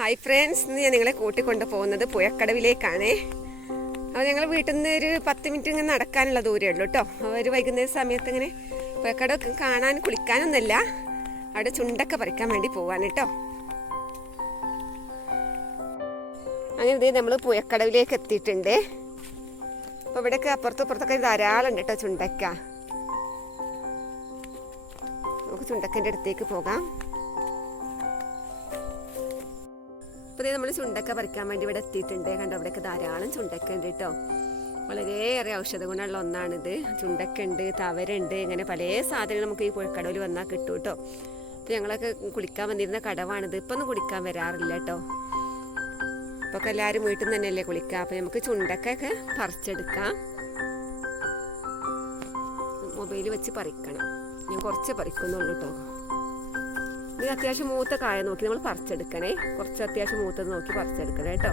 Hi friends, ഇന്ന് ഞാൻ നിങ്ങളെ കൂട്ടിക്കൊണ്ട് പോകുന്നത് പുഴക്കടവിലേക്കാണ്. അപ്പോൾ ഞങ്ങൾ വീട്ടിൽ നിന്ന് ഒരു 10 മിനിറ്റ് ഇങ്ങനെ നടക്കാനുള്ള ദൂരമേ ഉള്ളൂ കേട്ടോ. ഒരു വൈകുന്നേര സമയത്ത് ഇങ്ങനെ പുഴക്കടവ് കാണാൻ കുളിക്കാനൊന്നുമല്ല, അവിടെ ചുണ്ടക്ക പറിക്കാൻ വേണ്ടി പോവാണ് കേട്ടോ. അങ്ങനെ നമ്മൾ പുഴക്കടവിലേക്ക് എത്തിയിട്ടുണ്ട്. അപ്പോൾ ഇവിടെയൊക്കെ അപ്പുറത്തൊക്കെ ധാരാളം ഉണ്ട് കേട്ടോ ചുണ്ടക്ക. നമുക്ക് ചുണ്ടക്കൻ്റെ അടുത്തേക്ക് പോകാം. അപ്പോൾ നമ്മൾ ചുണ്ടക്ക പറിക്കാൻ വേണ്ടി ഇവിടെ എത്തിയിട്ടുണ്ട്. കണ്ടോ, ഇവിടെയൊക്കെ ധാരാളം ചുണ്ടക്ക ഉണ്ട് കേട്ടോ. വളരെയേറെ ഔഷധ ഗുണമുള്ള ഒന്നാണിത്. ചുണ്ടക്ക ഉണ്ട്, തവരുണ്ട്, ഇങ്ങനെ പല സാധനങ്ങൾ നമുക്ക് ഈ പുഴക്കടവിൽ വന്നാൽ കിട്ടും കേട്ടോ. അപ്പോൾ ഞങ്ങളൊക്കെ കുളിക്കാൻ വന്നിരുന്ന കടവാണിത്. ഇപ്പം ഒന്നും കുളിക്കാൻ വരാറില്ല കേട്ടോ. അപ്പോൾ എല്ലാവരും വീട്ടിൽ നിന്ന് തന്നെയല്ലേ കുളിക്കുക. അപ്പോൾ നമുക്ക് ചുണ്ടക്കൊക്കെ പറിച്ചെടുക്കാം. മൊബൈൽ വെച്ച് പറിക്കണം. ഞാൻ കുറച്ച് പറിക്കുന്നുള്ളൂ കേട്ടോ. ഇത് അത്യാവശ്യം മൂത്ത കായ നോക്കി നമ്മൾ പറിച്ചെടുക്കണേ. കുറച്ച് അത്യാവശ്യം മൂത്തത് നോക്കി പറിച്ചെടുക്കണേ കേട്ടോ.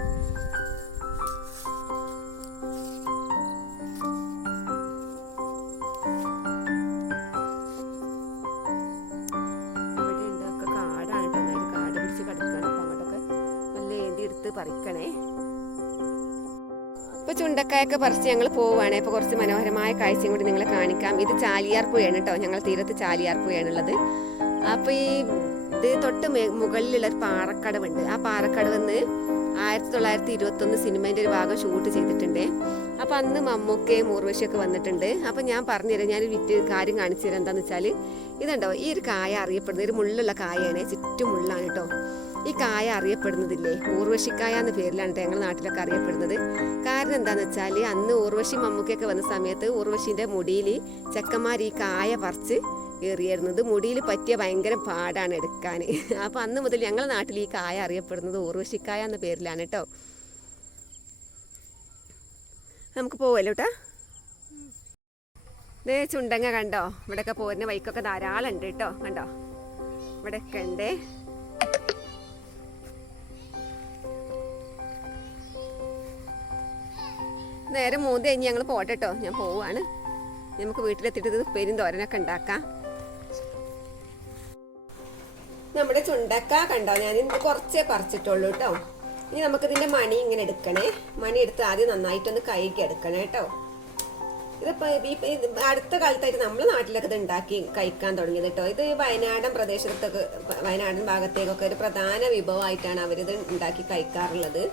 ഇവിടെ ഉണ്ടൊക്കെ കാടാണ് കേട്ടോ. കാട് പിടിച്ച് കിടക്കണം. അപ്പം അങ്ങോട്ടൊക്കെ നല്ല ഏന്തി എടുത്ത് പറിക്കണേ. ഇപ്പോൾ ചുണ്ടക്കായൊക്കെ പറിച്ച് ഞങ്ങൾ പോവുകയാണ്. ഇപ്പോൾ കുറച്ച് മനോഹരമായ കാഴ്ചയും കൂടി നിങ്ങളെ കാണിക്കാം. ഇത് ചാലിയാർ പുഴയാണ് കേട്ടോ. ഞങ്ങൾ തീരത്ത് ചാലിയാർ പുഴയാണുള്ളത്. അപ്പോൾ ഈ ഇത് തൊട്ട് മുകളിലുള്ള ഒരു പാറക്കടവുണ്ട്. ആ പാറക്കടവെന്ന് 1921 സിനിമേൻ്റെ ഒരു ഭാഗം ഷൂട്ട് ചെയ്തിട്ടുണ്ട്. അപ്പം അന്ന് മമ്മൂക്കയും ഊർവശിയൊക്കെ വന്നിട്ടുണ്ട്. അപ്പം ഞാൻ പറഞ്ഞുതരാം, ഞാൻ കാര്യം കാണിച്ചു തരാം. എന്താണെന്ന് വെച്ചാൽ ഇതുണ്ടോ, ഈ ഒരു കായ അറിയപ്പെടുന്നത് ഒരു മുള്ളുള്ള കായയാണ്. ചുറ്റും മുള്ളാണ് കേട്ടോ. ഈ കായ അറിയപ്പെടുന്നതില്ലേ, ഊർവശിക്കായ എന്ന പേരിലാണ് കേട്ടോ ഞങ്ങളുടെ നാട്ടിലൊക്കെ അറിയപ്പെടുന്നത്. കാരണം എന്താണെന്ന് വെച്ചാൽ അന്ന് ഊർവശി മമ്മൂക്കയൊക്കെ വന്ന സമയത്ത് ഊർവശിൻ്റെ മുടിയിൽ ചെക്കന്മാർ ഈ കായ പറിച്ച് ഏറിയായിരുന്നത്. മുടിയിൽ പറ്റിയ ഭയങ്കര പാടാണ് എടുക്കാൻ. അപ്പം അന്ന് മുതൽ ഞങ്ങളുടെ നാട്ടിൽ ഈ കായ അറിയപ്പെടുന്നത് ഊർവശിക്കായ എന്ന പേരിലാണ് കേട്ടോ. നമുക്ക് പോവല്ലോ കേട്ടോ. ഇതേ ചുണ്ടങ്ങ കണ്ടോ, ഇവിടെയൊക്കെ പോരുന്ന വൈക്കൊക്കെ ധാരാളം ഉണ്ട് കേട്ടോ. കണ്ടോ, ഇവിടെയൊക്കെ ഉണ്ട്. നേരെ 3 കഴിഞ്ഞ് ഞങ്ങൾ പോട്ടെ കേട്ടോ. ഞാൻ പോവാണ്. നമുക്ക് വീട്ടിലെത്തിയിട്ട് ഇത് ഉപ്പേരിയും തോരനൊക്കെ ഉണ്ടാക്കാം. നമ്മുടെ ചുണ്ടക്ക കണ്ടോ, ഞാൻ ഇന്ന് കുറച്ചേ പറിച്ചിട്ടുള്ളൂ കേട്ടോ. ഇനി നമുക്കിതിൻ്റെ മണി ഇങ്ങനെ എടുക്കണേ. മണി എടുത്ത് ആദ്യം നന്നായിട്ടൊന്ന് കഴുകി എടുക്കണേ കേട്ടോ. ഇതിപ്പോൾ അടുത്ത കാലത്തായിട്ട് നമ്മുടെ നാട്ടിലൊക്കെ ഇത് ഉണ്ടാക്കി കഴിക്കാൻ തുടങ്ങിയത് കേട്ടോ. ഇത് വയനാടൻ പ്രദേശത്തൊക്കെ, വയനാടൻ ഭാഗത്തേക്കൊക്കെ ഒരു പ്രധാന വിഭവമായിട്ടാണ് അവരിത് ഉണ്ടാക്കി കഴിക്കാറുള്ളത്.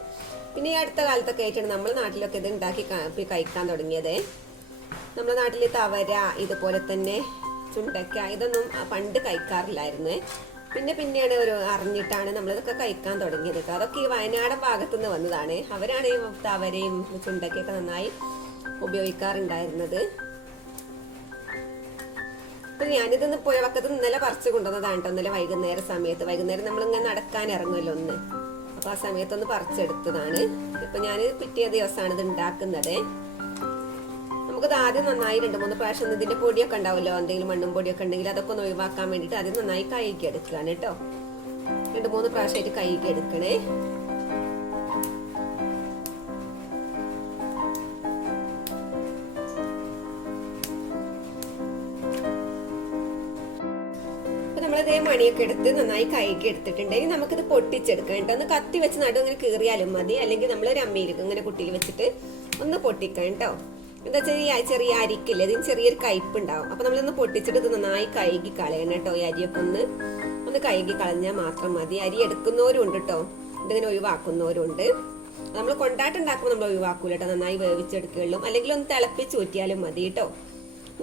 പിന്നെ ഈ അടുത്ത കാലത്തൊക്കെ ആയിട്ടാണ് നമ്മുടെ നാട്ടിലൊക്കെ ഇത് ഉണ്ടാക്കി കഴിക്കാൻ തുടങ്ങിയത്. നമ്മുടെ നാട്ടിൽ തവര, ഇതുപോലെ തന്നെ ചുണ്ടക്ക, ഇതൊന്നും പണ്ട് കഴിക്കാറില്ലായിരുന്നു. പിന്നെയാണ് ഒരു അറിഞ്ഞിട്ടാണ് നമ്മളിതൊക്കെ കഴിക്കാൻ തുടങ്ങിയത്. അതൊക്കെ ഈ വയനാടൻ ഭാഗത്തുനിന്ന് വന്നതാണ്. അവരാണ് ഈ തവരയും ചുണ്ടക്കയൊക്കെ നന്നായി ഉപയോഗിക്കാറുണ്ടായിരുന്നത്. അപ്പം ഞാനിതൊന്ന് പുഴവക്കത്ത് ഇന്നലെ പറിച്ചു കൊണ്ടുവന്നതാണ് കേട്ടോ. ഇന്നലെ വൈകുന്നേരം നമ്മളിങ്ങനെ നടക്കാൻ ഇറങ്ങുമല്ലോ ഒന്ന്. അപ്പം ആ സമയത്തൊന്ന് പറിച്ചെടുത്തതാണ്. ഇപ്പം ഞാൻ പിറ്റേ ദിവസമാണ് ഇത് ഉണ്ടാക്കുന്നത്. നമുക്കത് ആദ്യം നന്നായി 2-3 പ്രാവശ്യം ഇതിൻ്റെ പൊടിയൊക്കെ ഉണ്ടാവുമല്ലോ, എന്തെങ്കിലും മണ്ണും പൊടിയൊക്കെ ഉണ്ടെങ്കിൽ അതൊക്കെ ഒന്ന് ഒഴിവാക്കാൻ വേണ്ടിയിട്ട് ആദ്യം നന്നായി കഴുകി എടുക്കുകയാണ് കേട്ടോ. 2-3 പ്രാവശ്യമായിട്ട് കഴുകി എടുക്കണേ. അപ്പൊ നമ്മളിതേ മണിയൊക്കെ എടുത്ത് നന്നായി കഴുകി എടുത്തിട്ടുണ്ടെങ്കിൽ നമുക്കിത് പൊട്ടിച്ചെടുക്കാം കേട്ടോ. ഒന്ന് കത്തി വെച്ച് നടു ഇങ്ങനെ കീറിയാലും മതി, അല്ലെങ്കിൽ നമ്മളൊരു അമ്മിയിൽ ഇങ്ങനെ കുട്ടിയിൽ വെച്ചിട്ട് ഒന്ന് പൊട്ടിക്കാം കേട്ടോ. എന്താ വെച്ചാൽ ചെറിയ അരിക്കില്ലേ, ഇതിന് ചെറിയൊരു കയ്പ്പ് ഉണ്ടാവും. അപ്പം നമ്മളൊന്ന് പൊട്ടിച്ചിട്ട് ഇത് നന്നായി കഴുകി കളയണം കേട്ടോ. ഈ അരിയൊക്കെ ഒന്ന് കഴുകി കളഞ്ഞാൽ മാത്രം മതി. അരി എടുക്കുന്നവരും ഉണ്ട് കേട്ടോ, ഇതിങ്ങനെ ഒഴിവാക്കുന്നവരും ഉണ്ട്. നമ്മൾ കൊണ്ടാട്ടുണ്ടാക്കുമ്പോൾ നമ്മൾ ഒഴിവാക്കൂല കേട്ടോ, നന്നായി വേവിച്ചെടുക്കുകയുള്ളൂ. അല്ലെങ്കിൽ ഒന്ന് തിളപ്പിച്ച് ഊറ്റിയാലും മതി കേട്ടോ.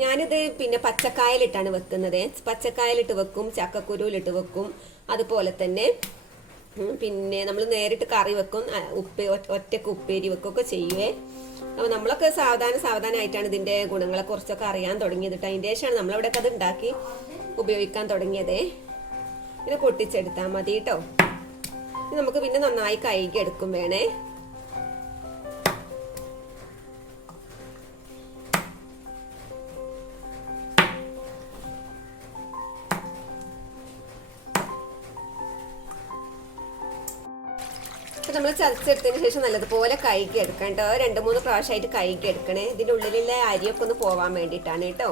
ഞാനിത് പിന്നെ പച്ചക്കായലിട്ടാണ് വെക്കുന്നത്. പച്ചക്കായലിട്ട് വെക്കും, ചക്കക്കുരുവിലിട്ട് വെക്കും. അതുപോലെ തന്നെ പിന്നെ നമ്മൾ നേരിട്ട് കറി വെക്കും, ഒറ്റക്ക് ഉപ്പേരി വെക്കുകയൊക്കെ ചെയ്യുവേ. അപ്പോൾ നമ്മളൊക്കെ സാവധാനമായിട്ടാണ് ഇതിൻ്റെ ഗുണങ്ങളെ കുറിച്ചൊക്കെ അറിയാൻ തുടങ്ങിയത് കേട്ടോ. അതിൻ്റെ ശേഷമാണ് നമ്മളവിടെയൊക്കെ അത് ഉണ്ടാക്കി ഉപയോഗിക്കാൻ തുടങ്ങിയത്. ഇങ്ങനെ പൊട്ടിച്ചെടുത്താൽ മതി കേട്ടോ. നമുക്ക് പിന്നെ നന്നായി കഴുകി എടുക്കും വേണേ. നമ്മൾ ചതച്ചെടുത്തതിന് ശേഷം നല്ലതുപോലെ കഴുകി എടുക്കണം കേട്ടോ. 2-3 പ്രാവശ്യമായിട്ട് കഴുകി എടുക്കണേ. ഇതിൻ്റെ ഉള്ളിലുള്ള അരിയൊക്കെ ഒന്ന് പോവാൻ വേണ്ടിയിട്ടാണ് കേട്ടോ.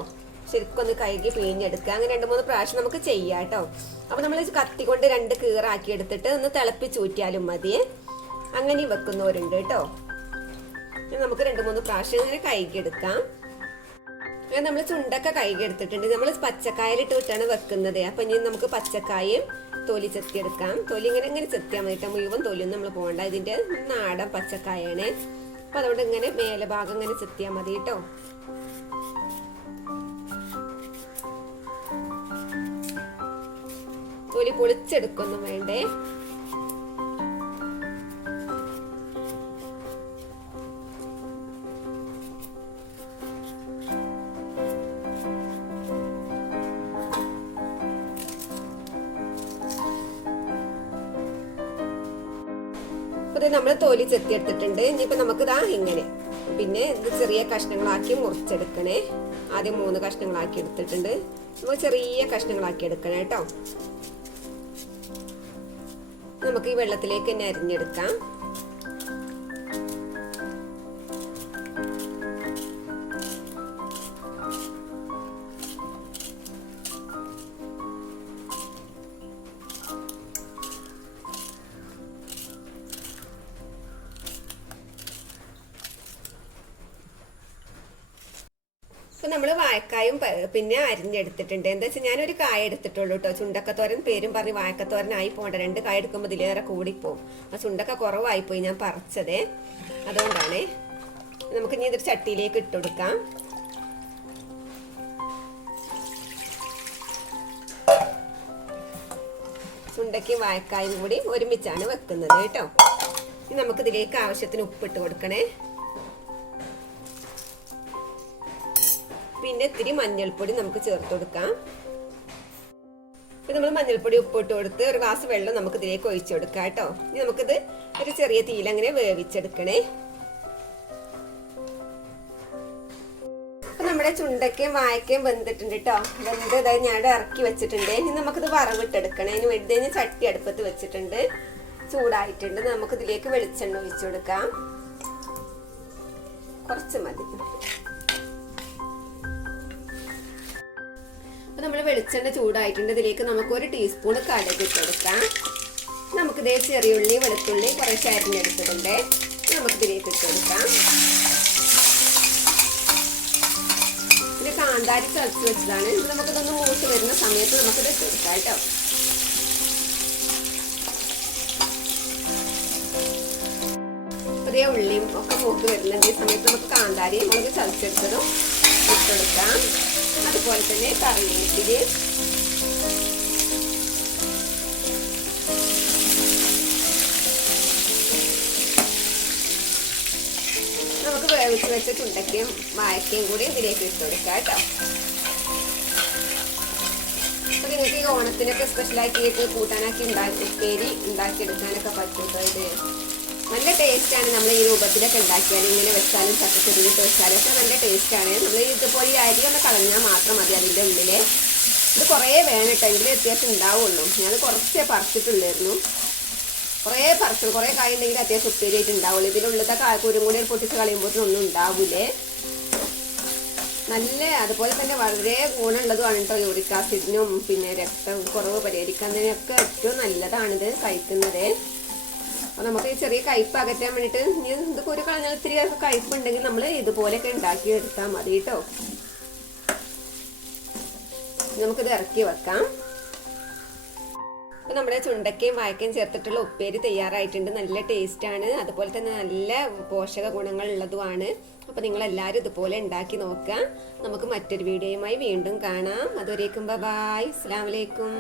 ശരിക്കും ഒന്ന് കഴുകി പിഴിഞ്ഞെടുക്കുക. അങ്ങനെ 2-3 പ്രാവശ്യം നമുക്ക് ചെയ്യാം കേട്ടോ. അപ്പോൾ നമ്മൾ കത്തി കൊണ്ട് 2 കീറാക്കി എടുത്തിട്ട് ഒന്ന് തിളപ്പിച്ചൂറ്റിയാലും മതിയേ. അങ്ങനെ വെക്കുന്നവരുണ്ട് കേട്ടോ. നമുക്ക് 2-3 പ്രാവശ്യം ഇങ്ങനെ കഴുകിയെടുക്കാം. നമ്മൾ ചുണ്ടക്ക കഴുകി എടുത്തിട്ടുണ്ട്. നമ്മൾ പച്ചക്കായലിട്ട് വിട്ടാണ് വെക്കുന്നത്. അപ്പം ഇനി നമുക്ക് പച്ചക്കായും തൊലി ചെത്തിയെടുക്കാം. തൊലി ഇങ്ങനെ ചെത്തിയാൽ മതി. മുഴുവൻ തൊലിയൊന്നും നമ്മൾ പോകണ്ട. ഇതിൻ്റെ നാടൻ പച്ചക്കായാണ്. അപ്പം അതുകൊണ്ട് ഇങ്ങനെ മേലെ ഭാഗം ഇങ്ങനെ ചെത്തിയാൽ മതി കേട്ടോ. തൊലി പൊളിച്ചെടുക്കൊന്നും വേണ്ടേ. ഇത് നമ്മൾ തൊലി ചെത്തിയെടുത്തിട്ടുണ്ട്. ഇനിയിപ്പോൾ നമുക്കിതാ ഇങ്ങനെ പിന്നെ ഇത് ചെറിയ കഷ്ണങ്ങളാക്കി മുറിച്ചെടുക്കണേ. ആദ്യം 3 കഷ്ണങ്ങളാക്കി എടുത്തിട്ടുണ്ട്. നമുക്ക് ചെറിയ കഷ്ണങ്ങളാക്കി എടുക്കണം കേട്ടോ. നമുക്ക് ഈ വെള്ളത്തിലേക്ക് തന്നെ അരിഞ്ഞെടുക്കാം. ഇപ്പം നമ്മൾ വാഴക്കായും പിന്നെ അരിഞ്ഞെടുത്തിട്ടുണ്ട്. എന്താ വെച്ചാൽ ഞാനൊരു കായ എടുത്തിട്ടുള്ളൂ കേട്ടോ. ചുണ്ടക്കത്തോരൻ പേരും പറഞ്ഞ് വാഴക്കത്തോരനായി പോകണ്ട. 2 കായ എടുക്കുമ്പോൾ ഇതിലേറെ കൂടിപ്പോവും. ആ ചുണ്ടക്ക കുറവായിപ്പോയി ഞാൻ പറിച്ചതേ, അതുകൊണ്ടാണ്. നമുക്ക് ഇനി ഇതൊരു ചട്ടിയിലേക്ക് ഇട്ട് കൊടുക്കാം. ചുണ്ടക്കയും വാഴക്കായും കൂടി ഒരുമിച്ചാണ് വെക്കുന്നത് കേട്ടോ. ഇനി നമുക്കിതിലേക്ക് ആവശ്യത്തിന് ഉപ്പിട്ട് കൊടുക്കണേ. പിന്നെ ഇത്തിരി മഞ്ഞൾപ്പൊടി നമുക്ക് ചേർത്ത് കൊടുക്കാം. ഇപ്പം നമ്മൾ മഞ്ഞൾപ്പൊടി ഉപ്പിട്ട് കൊടുത്ത് ഒരു ഗ്ലാസ് വെള്ളം നമുക്ക് ഇതിലേക്ക് ഒഴിച്ചു കൊടുക്കാം കേട്ടോ. ഇനി നമുക്കിത് ഒരു ചെറിയ തീയിൽ അങ്ങനെ വേവിച്ചെടുക്കണേ. അപ്പം നമ്മുടെ ചുണ്ടക്കയും വാഴക്കയും വെന്തിട്ടുണ്ട് കേട്ടോ. വെന്ത് അതായത് ഞാൻ ഇറക്കി വെച്ചിട്ടുണ്ട്. ഇനി നമുക്കിത് വറവിട്ടെടുക്കണേ. ഇനി വെറുതെ ചട്ടി അടുപ്പത്ത് വെച്ചിട്ടുണ്ട്, ചൂടായിട്ടുണ്ട്. നമുക്കിതിലേക്ക് വെളിച്ചെണ്ണ ഒഴിച്ചു കൊടുക്കാം. കുറച്ച് മതി. നമ്മൾ വെളിച്ചെണ്ണ ചൂടായിട്ടുണ്ട്. ഇതിലേക്ക് നമുക്ക് 1 ടീസ്പൂൺ കടുക് ഇട്ട് കൊടുക്കാം. നമുക്കിതേ ചെറിയുള്ളി വെളുത്തുള്ളി കുറച്ച് അരിഞ്ഞെടുത്തിട്ടുണ്ട്. നമുക്കിതിലേക്ക് ഇട്ട് കൊടുക്കാം. ഇത് കാന്താരി ചതച്ച് വെച്ചതാണ്. ഇത് നമുക്കിതൊന്ന് മൂത്ത് വരുന്ന സമയത്ത് നമുക്കിത് ഇട്ട് കൊടുക്കാം കേട്ടോ. അതേ ഉള്ളിയും ഒക്കെ മൂത്ത് വരുന്നുണ്ട്. ഈ സമയത്ത് നമുക്ക് കാന്താരി മുളക് ചതച്ചെടുത്തതും ഇട്ടെടുക്കാം. അതുപോലെ തന്നെ കറിവേപ്പില, നമുക്ക് വേവിച്ച് വെച്ച ചുണ്ടക്കയും വാഴക്കയും കൂടി ഇതിലേക്ക് ഇട്ട് കൊടുക്കാം കേട്ടോ. അപ്പൊ നിങ്ങൾക്ക് ഈ ഓണത്തിനൊക്കെ സ്പെഷ്യലാക്കിയിട്ട് കൂട്ടാനാക്കി ഉപ്പേരി ഉണ്ടാക്കിയെടുക്കാനൊക്കെ പറ്റും കേട്ടോ. ഇത് നല്ല ടേസ്റ്റാണ്. നമ്മൾ ഈ രൂപത്തിലൊക്കെ ഉണ്ടാക്കിയാൽ ഇങ്ങനെ വെച്ചാലും ചക്കക്കുരുവിട്ട് വെച്ചാലും ഒക്കെ നല്ല ടേസ്റ്റാണ്. നമ്മൾ ഇതുപോലെ അരി ഒന്ന് കളഞ്ഞാൽ മാത്രം മതി അതിൻ്റെ ഉള്ളിൽ. ഇത് കുറേ വേണിട്ടെങ്കിലും അത്യാവശ്യം ഉണ്ടാവുള്ളൂ. ഞാൻ കുറച്ചേ പറിച്ചിട്ടുള്ളായിരുന്നു. കുറേ കായ ഉണ്ടെങ്കിൽ അത്യാവശ്യം ഉപ്പേരിയായിട്ട് ഉണ്ടാവുള്ളൂ. ഇതിനുള്ളത്തെ കായക്കൂരും കൂടി പൊട്ടിച്ച് കളയുമ്പോൾ ഒന്നും ഉണ്ടാവൂലേ. നല്ല അതുപോലെ തന്നെ വളരെ ഗുണമുള്ളതുമാണ് കേട്ടോ. യൂറിക് ആസിഡിനും പിന്നെ രക്തക്കുറവ് പരിഹരിക്കുന്നതിനൊക്കെ ഏറ്റവും നല്ലതാണിത് കഴിക്കുന്നത്. അപ്പോൾ നമുക്ക് ഈ ചെറിയ കയ്പ്പ് അകറ്റാൻ വേണ്ടിയിട്ട് ഇനി ഇത് കുരു കളഞ്ഞാൽ ഇത്തിരി കയ്പ്പുണ്ടെങ്കിൽ നമ്മൾ ഇതുപോലെയൊക്കെ ഉണ്ടാക്കി എടുത്താൽ മതി കേട്ടോ. നമുക്കിത് ഇറക്കി വെക്കാം. അപ്പോൾ നമ്മുടെ ചുണ്ടക്കയും വാഴക്കയും ചേർത്തിട്ടുള്ള ഉപ്പേരി തയ്യാറായിട്ടുണ്ട്. നല്ല ടേസ്റ്റാണ്. അതുപോലെ തന്നെ നല്ല പോഷക ഗുണങ്ങൾ ഉള്ളതുമാണ്. അപ്പോൾ നിങ്ങളെല്ലാവരും ഇതുപോലെ ഉണ്ടാക്കി നോക്കുക. നമുക്ക് മറ്റൊരു വീഡിയോയുമായി വീണ്ടും കാണാം. അതുവരേക്കും ബൈ. അസ്സലാമു അലൈക്കും.